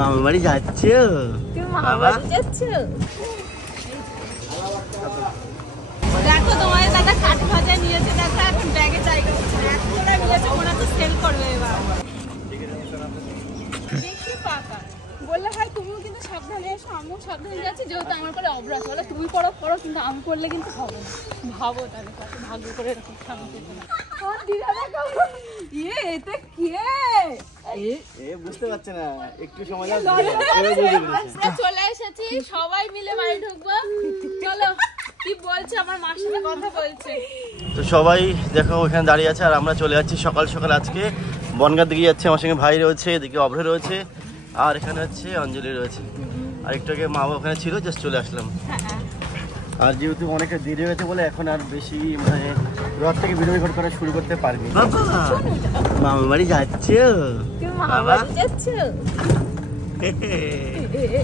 মামার বাড়ি যাচ্ছ? তুমি মামার বাড়ি যাচ্ছ? দেখো তোমার দাদা কাঠ ভাজা নিয়েছে, দেখো এখন ব্যাগে জায়গা হচ্ছে না, এখন ওরা নিয়েছে, ওরা তো সেল করবে এবার। দেখি পাকা বললে ভাই তুমিও কিন্তু সাবধানে এসো, আমিও সাবধানে যাচ্ছি, যেহেতু আমার করে অভ্যাস বলে তুমি পড়ো কিন্তু আমি করলে কিন্তু হবে না। ভাবো তাহলে কত ভাগ্য করে এরকম স্বামী পেতে না। বুঝতে পারছে না, একটু সময় চলে এসেছি, সবাই মিলে বাড়ি ঢুকবো। চলো কি বলছে, আমার মার সাথে কথা বলছে। তো সবাই দেখো ওখানে দাঁড়িয়ে আছে, আর আমরা চলে যাচ্ছি সকাল সকাল আজকে বনগাঁর দিকে যাচ্ছে। আমার সঙ্গে ভাই রয়েছে, এদিকে অভ্র রয়েছে, আর এখানে হচ্ছে অঞ্জলি রয়েছে, আর একটু আগে মা ওখানে ছিল, জাস্ট চলে আসলাম। আর যেহেতু অনেকটা দেরি হয়েছে বলে এখন আর বেশি মানে রথ থেকে ভিডিও রেকর্ড করা শুরু করতে পারবি। মামার বাড়ি যাচ্ছ?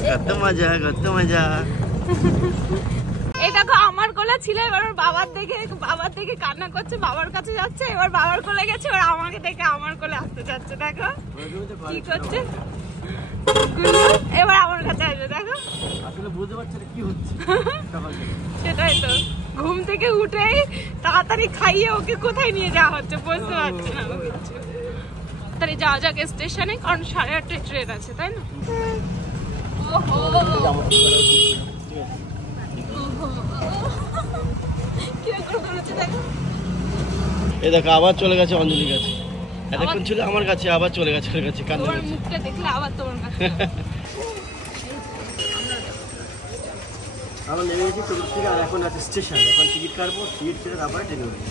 কত মজা, কত মজা। এই দেখো আমার কোলে ছিল, এবার বাবার দেখে কান্না করছে, বাবার কাছে যাচ্ছে, এবার বাবার কোলে গেছে, এবার আমাকে দেখে আমার কোলে আসতে যাচ্ছে। দেখো কি করছে, এবার আমার কাছে আসবে। দেখো আসলে বুঝতে পারছি না কি হচ্ছে। সেটাই তো, ঘুম থেকে উঠেই তাড়াতাড়ি খাইয়ে ওকে কোথায় নিয়ে যাওয়া হচ্ছে বুঝতে পারছি না কিছু। তাড়াতাড়ি যাওয়া যাক স্টেশনে, কারণ 8:30 ট্রেন আছে, তাই না? এই দেখো আবার চলে গেছে অঞ্জলির কাছে, এতক্ষণ ছিল আমার কাছে, আবার চলে গেছে ওর কাছে। তোমার মুখটা দেখলে আবার তোমার কাছে। আমরা নেমে গেছি টোটো থেকে, আর এখন আছে স্টেশন, এখন টিকিট কাটবো, টিকিট কেটে তারপরে ট্রেনে উঠবো।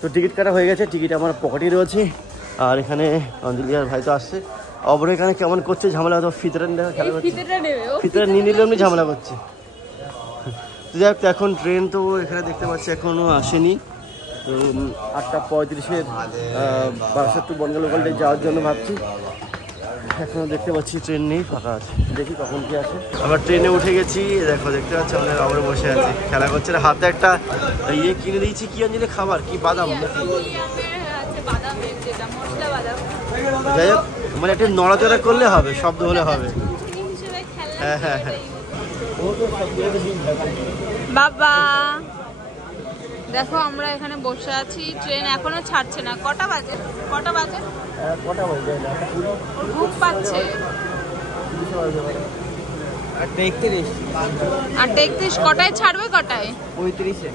তো টিকিট কাটা হয়ে গেছে, টিকিট আমার পকেটে রয়েছে, আর এখানে অঞ্জলি আর ভাই তো আসছে। অবর এখানে কেমন করছে ঝামেলা, তো ফিতরা খেলা করছে, ফিতরা নিয়ে নিলে এমনি ঝামেলা করছে। তো যাই হোক, এখন ট্রেন তো এখানে দেখতে পাচ্ছি এখনও আসেনি। তো 8:35 Barasat to Bangaon local train যাওয়ার জন্য ভাবছি, এখনও দেখতে পাচ্ছি ট্রেন নেই, ফাঁকা আছে, দেখি কখন কি আসে। আবার ট্রেনে উঠে গেছি, দেখো দেখতে পাচ্ছি আমাদের আবার বসে আছে, খেলা করছে। হাতে একটা ইয়ে কিনে দিয়েছি, কি অঞ্জলি খাবার, কি বাদাম নাকি, যাই হোক মানে একটু নড়াচড়া করলে হবে, শব্দ হলে হবে। হ্যাঁ হ্যাঁ হ্যাঁ। বাবা দেখো আমরা এখানে বসে আছি, ট্রেন এখনো ছাড়ছে না। কটা বাজে? ঘুম পাচ্ছে। 8:31 কটায় ছাড়বে? কটায়? 35-এ।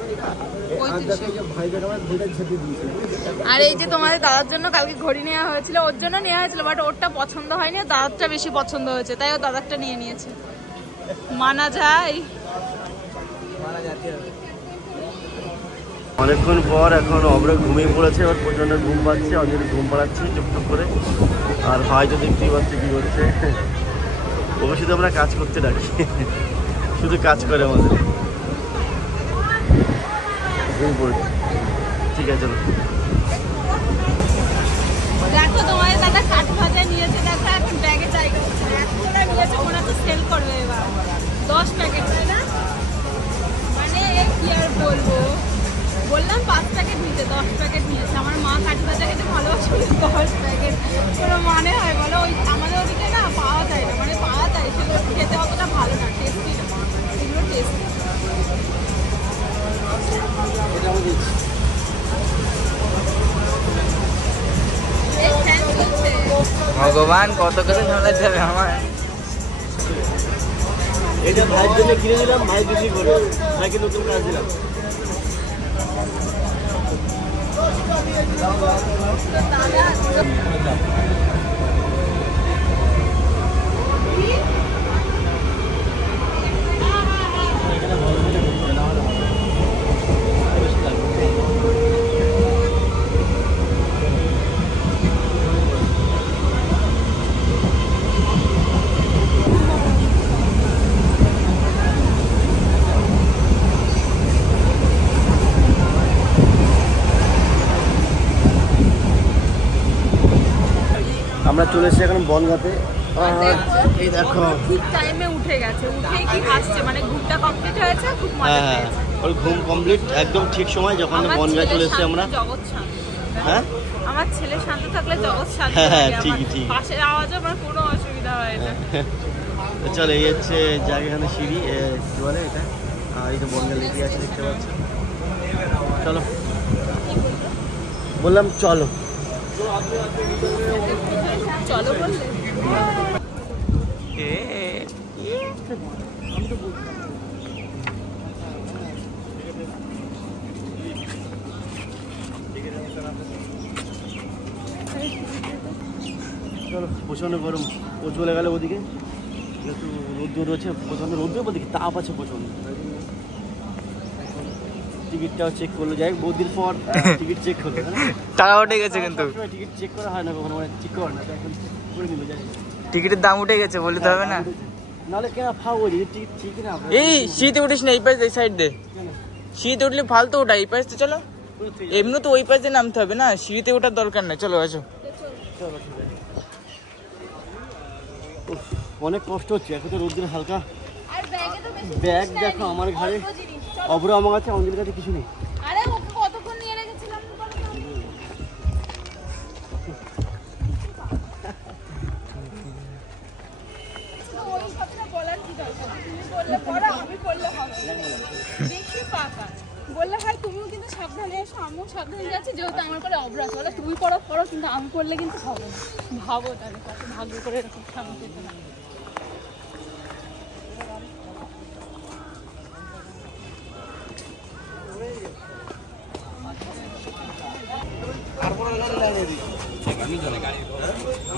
আর এই যে তোমাদের দাদার জন্য কালকে ঘড়ি নেওয়া হয়েছিল, ওর জন্য নেওয়া হয়েছিল, বাট ওরটা পছন্দ হয়নি, দাদারটা বেশি পছন্দ হয়েছে, তাই ও দাদারটা নিয়ে নিয়েছে। মানা যায়। অনেকক্ষণ পর এখন অব্র ঘুমিয়ে পড়েছে, ওর প্রচন্ড ঘুম পাচ্ছে, অঞ্জলি ঘুম পাড়াচ্ছি টুকটুক করে। আর ভাই তো দেখতেই পাচ্ছে কি করছে, ওকে শুধু আমরা কাজ করতে ডাকি, শুধু কাজ করে আমাদের। ঘুম পড়ছে, ঠিক আছে। দেখো তোমাদের দাদা কাঠ ভাজা নিয়েছে, দেখো এখন ব্যাগে জায়গা হচ্ছে না, এখন ওরা নিয়েছে, ওরা তো সেল করবে এবার। 10 প্যাকেট, তাই না? মানে কি আর বলবো, বললাম 5 প্যাকেট নিতে, 10 প্যাকেট নিয়েছে। আমার মা কাঠ ভাজা খেতে ভালোবাসে, 10 প্যাকেট কোনো মানে হয় বলো? ওই আমাদের ওদিকে না পাওয়া যায় না, মানে পাওয়া যায় সেগুলো খেতে অতটা ভালো না, টেস্টি না, এগুলো টেস্টি। ভগবান কত করে ঝামেলাতে হবে আমার। এটা ভাইয়ের জন্য কিনে দিলাম, ভাই বিক্রি করবে, ভাইকে নতুন কাজ দিলাম। আমরা চলে এসেছি এখন বনগাঁতে। এই দেখো ঠিক টাইমে উঠে গেছে, উঠেই কি হাসছে, মানে ঘুমটা কমপ্লিট হয়েছে, খুব মজা পেয়েছে। ওর ঘুম কমপ্লিট একদম ঠিক সময় যখন বনগাঁ চলে এসেছি আমরা। জগৎ শান্ত। হ্যাঁ আমার ছেলে শান্ত থাকলে জগৎ শান্ত। হ্যাঁ ঠিকই ঠিক। পাশের আওয়াজে আমার কোনো অসুবিধা হয় না। চলো এই হচ্ছে জায়গা, এখানে সিঁড়ি কি বলে এটা, আর এই তো বনগাঁ লেগে আছে দেখতে পাচ্ছ। চলো বললাম চলো চলো বললে চলো। প্রচণ্ড গরম, ও চলে গেলে ওদিকে, যেহেতু রোদ্দুর রয়েছে, প্রচণ্ড রোদ্দুর ওদিকে তাপ আছে প্রচণ্ড। টিকিটটাও চেক করলো, যাই হোক বহুদিন পর টিকিট চেক করলো। টাকা উঠে গেছে কিন্তু টিকিট চেক করা হয় না কখনো, মানে চেক করে না, এখন করে নিল। যাই টিকিটের দাম উঠে গেছে বলে তো হবে না। নাহলে কেন ফাও টিকিট ঠিক না। এই শীতে উঠিস না, এই পাশ এই সাইড দে। শীত উঠলে ফালতু ওঠা, এই পাশে চলো। এমনি তো ওই পাশে নামতে হবে না, সিঁড়িতে ওঠার দরকার নেই। চলো আসো। অনেক কষ্ট হচ্ছে এখন তো রোদ্দুর হালকা। ব্যাগ দেখো আমার ঘাড়ে, অভ্র আমার কাছে, অঞ্জলির কাছে কিছু নেই। আরে ওকে কতক্ষণ নিয়ে রেখেছিলাম ওই কথা বলার কি দরকার, তুমি বললে পড়া, আমি বললে হবে। দেখি পাকা বললে হয়, তুমিও কিন্তু সাবধানে এসো, আমিও সাবধানে যাচ্ছি, যেহেতু আমার পরে অভ্র আছে। বলে তুমি পড়ো কিন্তু আমি পড়লে কিন্তু হবে না। ভাবো তাহলে কত ভাগ্য করে এরকম সামনে পেতে না।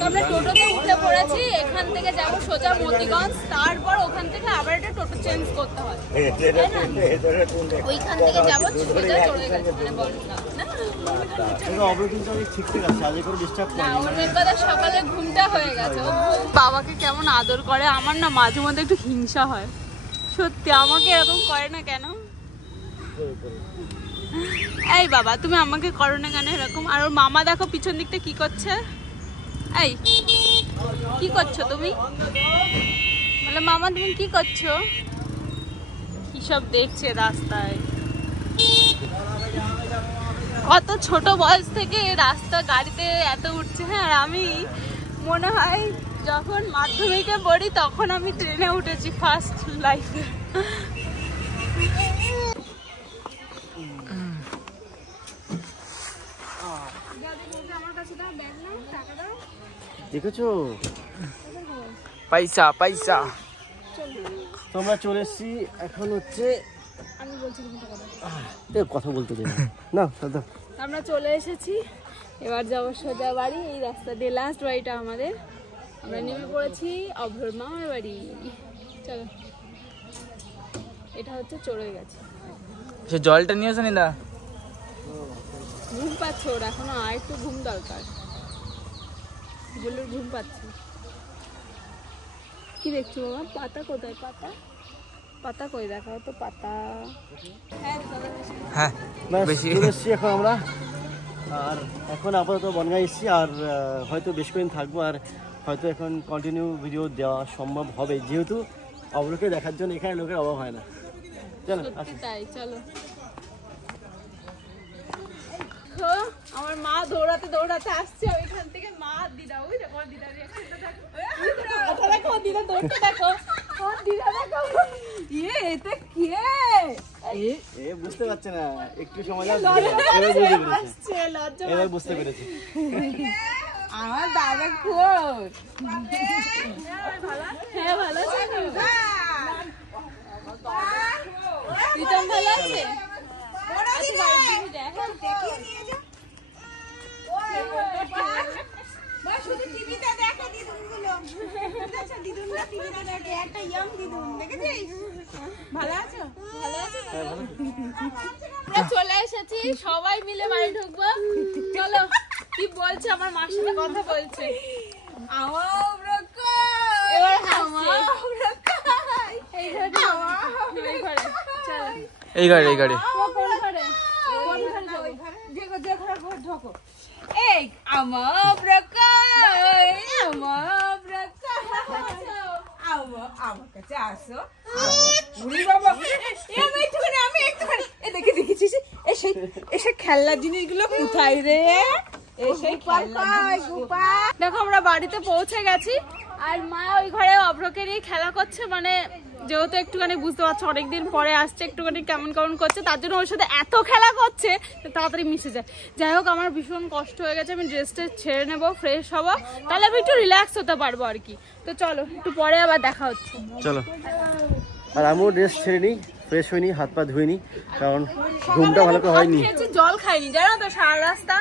আমরা টোটোতে উঠে পড়েছি, এখান থেকে যাবো সোজা মতিগঞ্জ, তারপর ওখান থেকে আবার একটা টোটো চেঞ্জ করতে হয়, ওইখান থেকে যাবো সোজা চলে গেছে মানে বনগাঁ। সকালে ঘুমটা হয়ে গেছে। বাবাকে কেমন আদর করে, আমার না মাঝে মধ্যে একটু হিংসা হয় সত্যি, আমাকে এরকম করে না কেন? এই বাবা তুমি আমাকে করো না কেন এরকম? আর ওর মামা দেখো পিছন দিকটা কি করছে। এই কি করছো তুমি? বলে মামা তুমি কি করছো? কি সব দেখছে রাস্তায়। কত ছোট বয়স থেকে রাস্তা গাড়িতে এত উঠছে। হ্যাঁ, আর আমি মনে হয় যখন মাধ্যমিকে পড়ি তখন আমি ট্রেনে উঠেছি ফার্স্ট লাইফে। দেখেছো পয়সা পয়সা। তোমরা চলে এসছি, এখন হচ্ছে আমি বলছি কথা বলতে দেবে না। আমরা চলে এসেছি, এবার যাবো সোজা বাড়ি। এই রাস্তা দিয়ে লাস্ট বাড়িটা আমাদের। আমরা নেমে পড়েছি অভ্রর মামার বাড়ি। চলো, এটা হচ্ছে চড়ে গেছে। সে জলটা নিয়ে আসেনি দা। ঘুম পাচ্ছে ওর, এখনো আর একটু ঘুম দরকার। বলুর ঘুম পাচ্ছে। কি দেখছো বাবা? পাতা কোথায়? পাতা কই দেখাও তো পাতা। হ্যাঁ বেশি এসছি এখন আমরা, আর এখন আপাতত বনগাঁ এসছি, আর হয়তো বেশ কদিন থাকবো, আর হয়তো এখন কন্টিনিউ ভিডিও দেওয়া সম্ভব হবে, যেহেতু অবলোকে দেখার জন্য এখানে লোকের অভাব হয় না। চলো তাই চলো। আমার মা দৌড়াতে দৌড়াতে আসছে ওইখান থেকে। মা দিদা, ওই দেখো দিদা দেখো, দিদা দৌড়তে দেখো, দিদা দেখো। এতে কে? বুঝতে পারছে না, একটু সময় এবার বুঝতে পেরেছি। আমার দাদা খোঁজ। হ্যাঁ ভালো আছে, প্রীতম ভালো আছে। চলে এসেছি, সবাই মিলে বাড়ি ঢুকবো। চলো, কি বলছে আমার মার সাথে কথা বলছে। এই গাড়ি এই আমার আচ্ছা আসো উড়ি বাবা আমি একটুখানি দেখি দেখেছিস এসে খেলনার জিনিসগুলো কোথায় রে দেখো আমরা বাড়িতে পৌঁছে গেছি আর মা ওই ঘরে অভ্রকে নিয়ে খেলা করছে মানে যেহেতু একটুখানি বুঝতে পারছো অনেকদিন পরে আসছে একটুখানি কেমন কেমন করছে তার জন্য ওর সাথে এত খেলা করছে তাড়াতাড়ি মিশে যায় যাই হোক আমার ভীষণ কষ্ট হয়ে গেছে আমি ড্রেসটা ছেড়ে নেবো ফ্রেশ হবো তাহলে আমি একটু রিল্যাক্স হতে পারবো আর কি তো চলো একটু পরে আবার দেখা হচ্ছে চলো আর আমিও ড্রেস ছেড়ে নিই ফ্রেশ হয়নি হাত পা ধুইনি কারণ ঘুমটা ভালো করে হয়নি জল খাইনি জানো তো সারা রাস্তা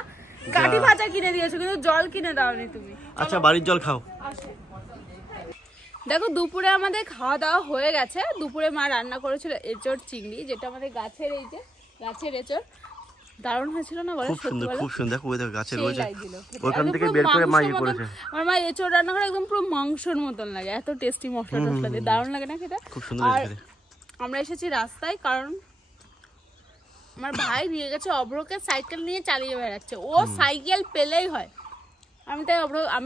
কাঠি ভাজা কিনে দিয়েছো কিন্তু জল কিনে দাওনি তুমি আচ্ছা বাড়ির জল খাও দেখো দুপুরে আমাদের খাওয়া দাওয়া হয়ে গেছে দুপুরে মা রান্না করেছিল এঁচড় চিংড়ি যেটা আমাদের গাছের এই যে গাছের এঁচড় দারুণ হয়েছিল না বলো খুব সুন্দর দেখো ওই দেখো গাছের রয়েছে ওখান থেকে বের করে মা ইয়ে করেছে আমার মা এঁচড় রান্না করে একদম পুরো মাংসের মতন লাগে এত টেস্টি মশলা টসলা দিয়ে দারুণ লাগে না খেতে খুব সুন্দর লাগে আমরা এসেছি রাস্তায় কারণ আমার ভাই নিয়ে গেছে অভ্রকে সাইকেল নিয়ে চালিয়ে বেড়াচ্ছে ও সাইকেল পেলেই হয় আমি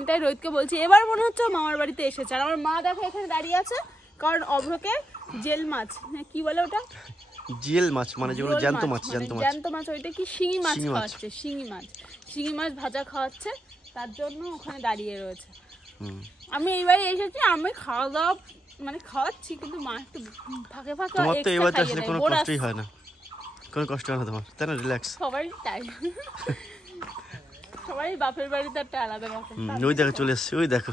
তাই রোহিতকে বলছি এবার মনে হচ্ছে মামার বাড়িতে এসেছে আর আমার মা দেখো এখানে দাঁড়িয়ে আছে কারণ অভ্রকে জেল মাছ কি বলে ওটা জেল মাছ মানে যেগুলো জ্যান্ত মাছ ওইটা কি শিঙি মাছ খাওয়াচ্ছে শিঙি মাছ ভাজা খাওয়াচ্ছে তার জন্য ওখানে দাঁড়িয়ে রয়েছে আমি এইবারে এসেছি আমি খাওয়া দাওয়া মানে খাওয়াচ্ছি কিন্তু মা একটু ফাঁকে ফাঁকে তোমার তো এবার আসলে কোনো কষ্টই হয় না কোনো কষ্ট হয় না তোমার তাই না রিল্যাক্স সবারই তাই সবাই বাপের বাড়িতে একটা আলাদা রকম ওই দেখো চলে এসছে ওই দেখো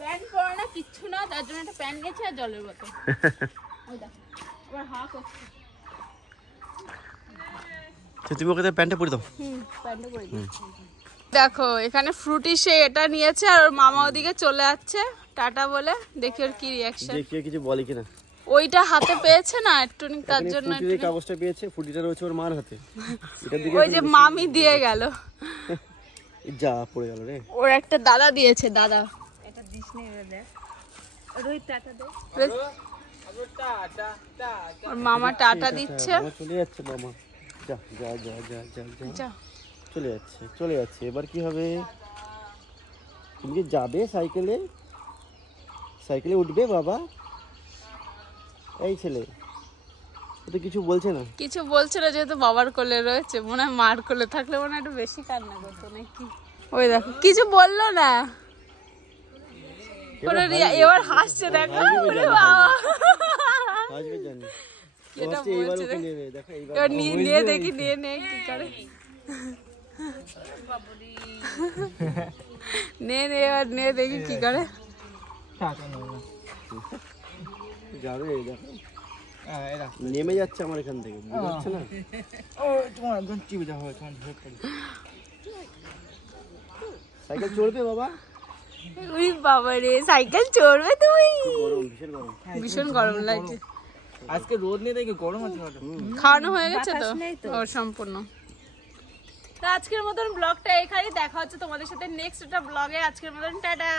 প্যান্ট পরে না কিচ্ছু না তার জন্য একটা প্যান্ট গেছে আর জলের বোতল ওই দেখো আবার হা করছে তুমি ওকে প্যান্টটা পরে দাও প্যান্টটা পরে দাও দেখো এখানে ফ্রুটি সে এটা নিয়েছে আর ওর মামা ওদিকে চলে যাচ্ছে টাটা বলে দেখি ওর কি রিঅ্যাকশন দেখি কিছু বলে কিনা ওইটা হাতে পেয়েছে না একটু তার জন্য একটু কাগজটা পেয়েছে ফুটিটা রয়েছে ওর মার হাতে এটার দিকে ওই যে মামি দিয়ে গেল যা পড়ে গেল রে ওর একটা দাদা দিয়েছে দাদা এটা দিস নে দেখ রোহিত টাটা দে ওর মামা টাটা দিচ্ছে চলে যাচ্ছে মামা যা যা যা যা যা যা চলে যাচ্ছে এবার কি হবে তুমি কি যাবে সাইকেলে উঠবে বাবা এই ছেলে তো কিছু বলছে না যেহেতু বাবার কোলে রয়েছে মনে হয় মার কোলে থাকলে মনে হয় একটু বেশি কান্না করতো নাকি ওই দেখো কিছু বললো না এবার হাসছে দেখো নিয়ে দেখি নিয়ে কি করে নে দেখি কি করে যাবে দেখো নেমে যাচ্ছে আমার এখান থেকে বুঝতে না সাইকেল চড়বে বাবা ওই বাবা রে সাইকেল চড়বে তুমি ভীষণ গরম লাগছে আজকে রোদ নেই দেখে গরম আছে খাওয়ানো হয়ে গেছে তো ওর সম্পূর্ণ তো আজকের মতন ব্লগটা এখানেই দেখা হচ্ছে তোমাদের সাথে নেক্সট একটা ব্লগে আজকের মতন টাটা